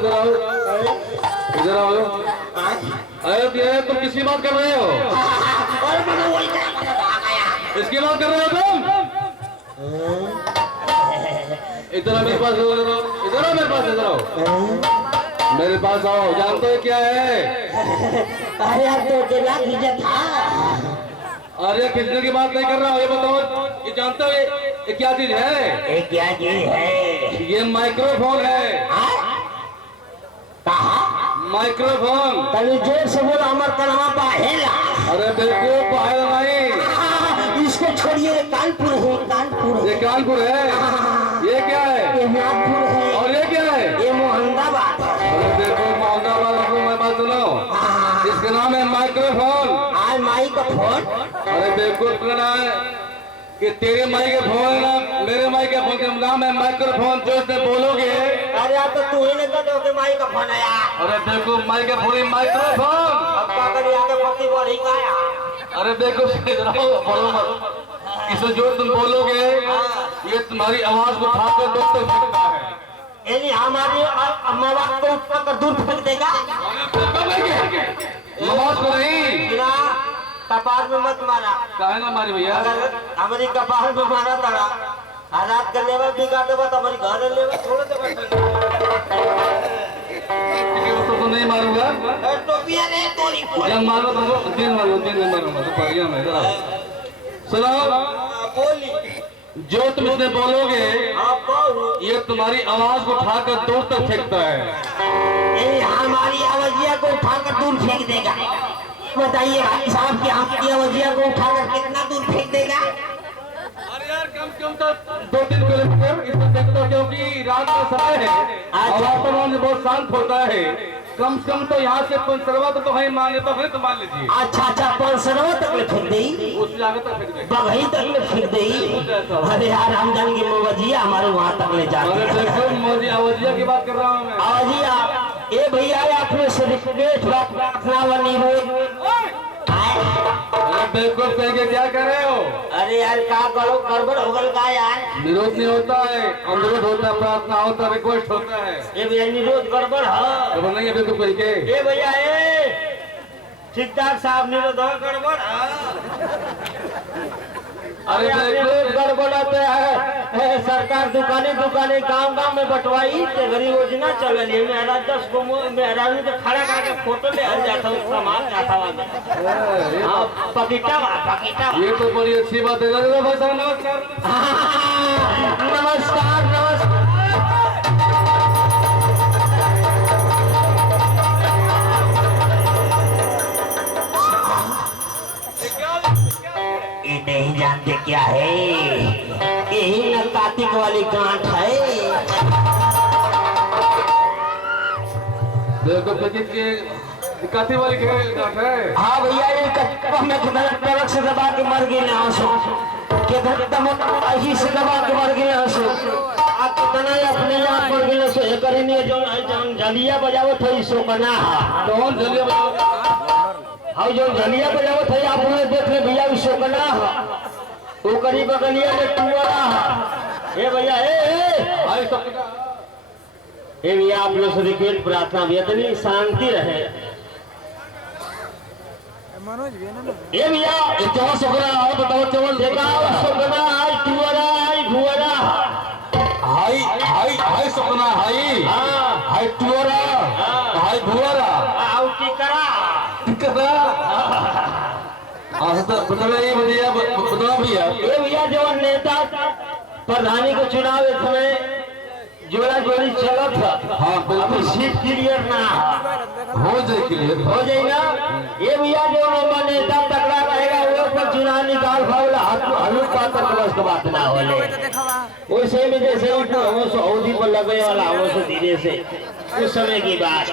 इधर आओ, इधर आओ। अरे तुम किसकी बात कर रहे हो? इसकी बात कर रहे हो तुम? इधर आओ मेरे पास, इधर आओ मेरे पास, इधर आओ मेरे पास आओ। जानते हो क्या है? अरे किसने की बात नहीं कर रहा हूँ, ये बताओ ये जानते हो ये क्या चीज है? ये क्या चीज है? ये माइक्रोफोन है। माइक्रोफोन। तभी जोर से बोला, हमार कलमा बाहेला। अरे बिल्कुल बाहर नहीं, इसको छोड़िए, कानपुर है, कानपुर। ये कानपुर है। ये क्या है? ये नागपुर है। और ये क्या है? ये मोहम्मदाबाद। अरे देखो मोहम्मदाबाद को मैं बात सुनो, इसका नाम है माइक्रोफोन। माई का फोन। अरे बिल्कुल सुना है कि तेरे माई के फोन ना मेरे माई के फोन का नाम है माइक्रोफोन। जो इससे बोलोगे, अरे आप तो तू ही नहीं कर दोगे, माई का फोन आया। अरे देखो माई के फोन माइक्रोफोन। अब क्या करिए, आगे पति बोल ही आया। अरे देखो बोलो मत, इसे जो तुम बोलोगे ये तुम्हारी आवाज को उठाकर दूर तक फेंकता है। यानी हमारी आवाज को ऊपर दूर फेंक देगा। आवाज को नहीं, बिना कपाल में मत मारा। काहे ना मारी भैया? अगर हमारी कपाल में मारा तड़ा रात का लेवल बिगाड़ देगा तो हमारी घर लेवल छोड़ देगा। तो नहीं मारूंगा, टोपिया रे तोरी जब मारो तो दिन मारूंगा, दिन में मारूंगा तो बढ़िया में। सुनो, बोली जो तुम इसने बोलोगे ये तुम्हारी आवाज को उठाकर दूर तक फेंकता है। ये हमारी आवाजिया को उठाकर दूर फेंक देगा। बताइए भाई साहब की आपकी आवाजिया को उठाकर कितना दूर फेंक देगा? अरे यार कम से कम तो 2-3 किलोमीटर इसको देखता, क्योंकि रात का समय है और वातावरण बहुत शांत होता है। कम से कम तो यहाँ से पंचरवा तो है मांगे तो फिर मान लीजिए। अच्छा पंचरवा तक में फेंक दी, उससे आगे तक फेंक देगा, बघई तक में फेंक दी। अरे यार हम जाएंगे मोवजिया हमारे वहाँ तक ले जाते हैं। मोदी आवाजिया की बात कर रहा हूँ मैं। आवाजिया ये भैया आपने सर्टिफिकेट रखना वाली बिल्कुल कह के क्या कर रहे हो? अरे यार क्या करो, गड़बड़ हो गल का यार। निरोध नहीं होता है, अनुरोध होता है, प्रार्थना होता है, रिक्वेस्ट होता है। ये भैया निरोध गड़बड़ है। तो नहीं है बिल्कुल कह के। ये भैया ठीकठाक साहब निरोध गड़बड़ है। अरे गड़बड़ होता है। सरकार दुकाने दुकाने गांव गांव में बंटवाई गरीब योजना चल रही है। मेरा 10 को मेरा तो खड़ा करके फोटो ले जाता हूँ, सामान जाता हूँ पकीटा। ये तो बड़ी अच्छी बात है। भाई साहब नमस्कार। नमस्कार नमस्कार। नहीं जानते क्या है? यही न कार्तिक वाली गांठ है। देखो के काठी वाली गांठ है। हाँ भैया ये ट्रक से दबा के मर गए आंसू के धरती से दबा के मर गए आंसू। आप कितना अपने आप मर गए सो करेंगे जो जलिया बजावो थे सो बना। कौन जलिया बजाओ? हाँ जो जलिया बजावो थे आप देख ले भैया सो बना। वो करी बगलिया में टुआ। ए भैया ए भैया आप लोग से रिक्वेस्ट प्रार्थना भी इतनी शांति रहे। ए भैया चौल सुखना आओ बताओ चौल देखा सुखना आई टुआ आई भुआरा हाई हाई हाई सुखना हाई हाई टुआ हाई भुआरा आओ टिकरा टिकरा। हाँ तो बताइए भैया, बताओ भैया। ये भैया जो नेता प्रधानी को चुनाव समय जोड़ा जोड़ी चला था। हाँ बिल्कुल सीट क्लियर ना हो जाए, क्लियर हो जाए ना। ये भैया जो नेता तगड़ा रहेगा वो पर चुनाव निकाल पाओला हलू पाकर के बात ना हो। वैसे में जैसे सऊदी पर लगे वाला हो से धीरे से उस समय की बात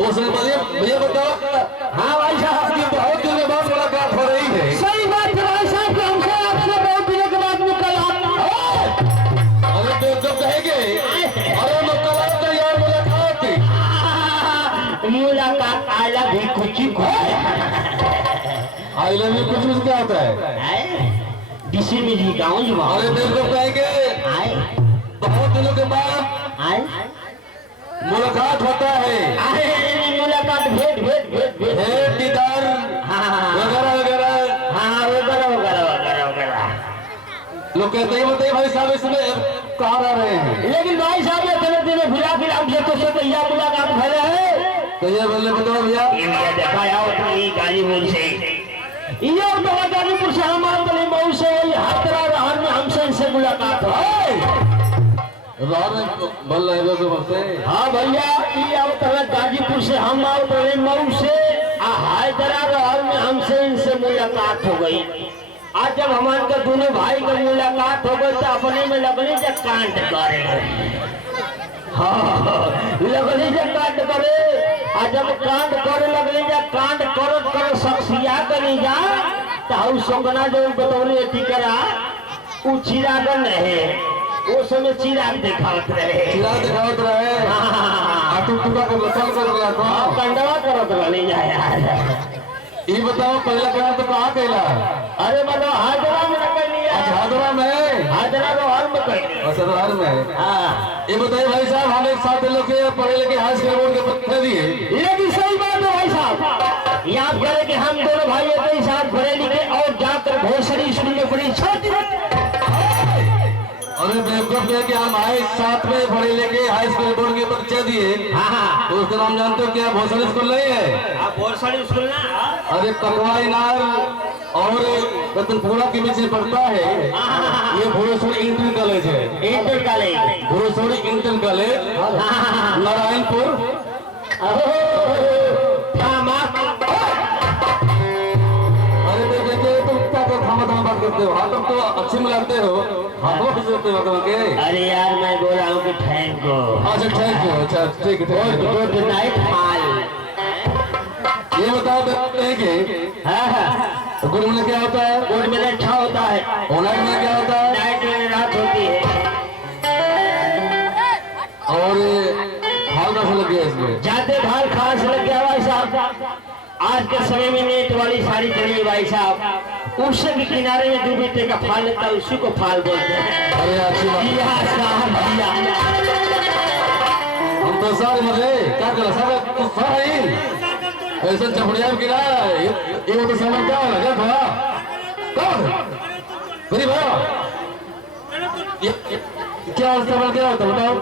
उस समय भैया बताओ। हाँ भाई साहब आपकी बहुत दिनों के बाद मुलाकात हो रही है। सही बात है भाई साहब, हमसे आपसे बहुत दिनों के बाद मुलाकात। अरे जो कहेंगे अरे मुलाकात यार मुलाकात मुलाकात आला भी कुछ आई लव यू कुछ क्या होता है? किसी में जी गाँव अरे दिल को कहेंगे बहुत दिनों के बाद मुलाकात होता है, मुलाकात भेंट भेंट भेंट भेंट भेंट दीदार वगैरह वगैरह। हाँ वगैरह वगैरह वगैरह वगैरह लोग कहते हैं बताइए भाई साहब इसमें कहाँ रह रहे हैं, लेकिन भाई साहब ये इतने दिन भुला फिर हमसे तो से भैया मुलाकात भले है तो ये बोले बताओ भैया। ये भैया देखा आओ तो ये गाजीपुर से ये और तो गाजीपुर से हमारे बड़े मऊ से हाथरा रहन में हमसे इनसे मुलाकात हो बोल रहे हो से। हाँ भैया ये आओ तो गाजीपुर से हम आओ बड़े मऊ से हाथरा रहन में हमसे इनसे मुलाकात हो गई। आज जब हमारे के दोनों भाई का मुलाकात हो गई तो अपने में लगनी जब कांड करे, हाँ लगनी जब कांड करे। आज जब कांड करे लगनी जब कांड करत कर शख्सिया करी जा तो सोगना जो बतौली टिकरा वो चिरागन रहे, वो समय चिराग दिखावत रहे, चिराग दिखावत रहे, टुकड़ा कर लसल कर रहा था, कंडवा करत रही जाए। ये बताओ पहला काम तो कहाँ कहला? अरे मतलब हाजरा में करनी है, हाजरा में, हाजरा तो हर में करनी है, सदर में। हाँ ये बताइए भाई साहब हम एक साथ लोग के पढ़े लिखे हाई स्कूल बोर्ड के परीक्षा दिए, लेकिन सही बात है भाई साहब याद करें कि हम दोनों भाई एक ही साथ पढ़े लिखे और जाकर भोसड़ी स्कूल में परीक्षा अरे बेवकूफ है कि हम आए साथ में पढ़े लिखे हाई स्कूल बोर्ड की परीक्षा दिए। हाँ तो उसका नाम जानते हो क्या? भोसड़ी स्कूल नहीं है, आप भोसड़ी स्कूल ना, अरे कटवा इनार और रतनपुरा के बीच में पड़ता है। ये भोसड़ी इंटर कॉलेज है, इंटर कॉलेज, भोसड़ी इंटर कॉलेज नारायणपुर। बात करते हो, हाथों तो अच्छे मिलाते हो, हाथों से होते हो के। अरे यार मैं बोल रहा हूँ कि थैंक यू। अच्छा थैंक यू, अच्छा ठीक है। गुड नाइट हाल। ये बताओ देखते हैं कि हाँ गुड में क्या होता है? गुड में अच्छा होता है, नाइट में क्या होता है? नाइट में रात होती है। और हाल कैसे लग गया इसमें? जाते भाल खास लग गया भाई साहब। आज के समय में नेट वाली साड़ी चली है भाई साहब, उससे भी किनारे में 2 बीटे का फाल लेता है, उसी को फाल बोलते हैं। अरे अच्छी बात। हम तो सारे मजे क्या कर सब कुछ सारे ऐसा चपड़िया गिरा ये वो तो समझ क्या हो लगा था कौन मेरी भैया क्या इस्तेमाल क्या होता बताओ?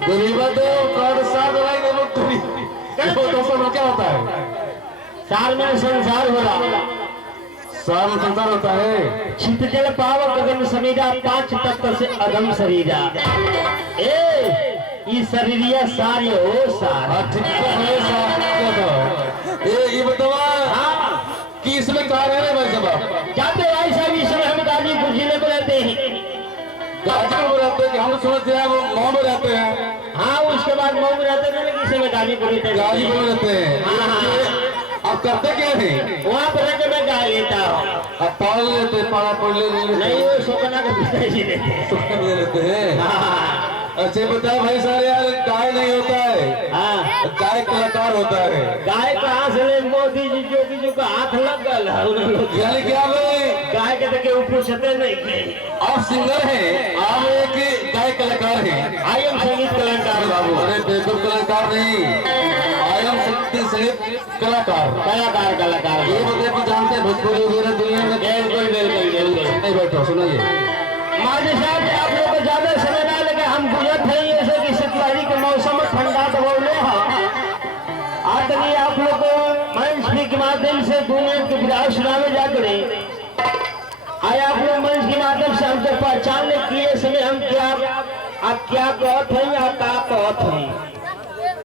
गरीबा तो कार्ड साथ लगाएंगे लोग तो समझ क्या होता है? साल में संसार हो रहा, साल में संसार होता है। छित जल पावक गगन समीरा 5 तत्व से अगम शरीरा। ये शरीरिया सारी हो सारा ठीक है। ये बताओ कि इसमें कहाँ रह रहे भाई साहब? जाते भाई साहब इस समय हम गाजीपुर जिले में रहते हैं। गाजीपुर में रहते हैं कि हम समझते हैं वो मऊ में रहते हैं। हाँ उसके बाद मऊ में रहते थे, लेकिन इस समय गाजीपुर गाजीपुर में रहते हैं। आप करते क्या है? वहाँ पर रहकर मैं गा लेता हूँ। आप पाल लेते पाला पढ़ लेते नहीं वो सोकना का पिताजी लेते हैं। अच्छा बताए भाई सारे यार गाय नहीं होता है, गाय कलाकार होता है। गाय कहाँ से ले मोदी जी जोगी जी को हाथ लग गया यानी क्या भाई गाय के देखे ऊपर छते नहीं। आप सिंगर हैं, आप एक गाय कलाकार हैं। आई एम संगीत कलाकार बाबू। अरे बिल्कुल कलाकार नहीं, आई एम संगीत कलाकार कलाकार। ये बताए कि जानते हैं भोजपुरी वगैरह दुनिया में? बिल्कुल नहीं बैठो सुनिए माजी साहब आप लोग को ज्यादा समय ना लगे, हम गुजरत हैं जैसे कि शीतलहरी के मौसम में ठंडा दबौले आदमी आप लोग को मंच के माध्यम से दुनिया के विराट सुनावे जाकर आए। आप लोग मंच के माध्यम से हमसे पहचान ले किए समय हम क्या आप क्या कहते हैं, आप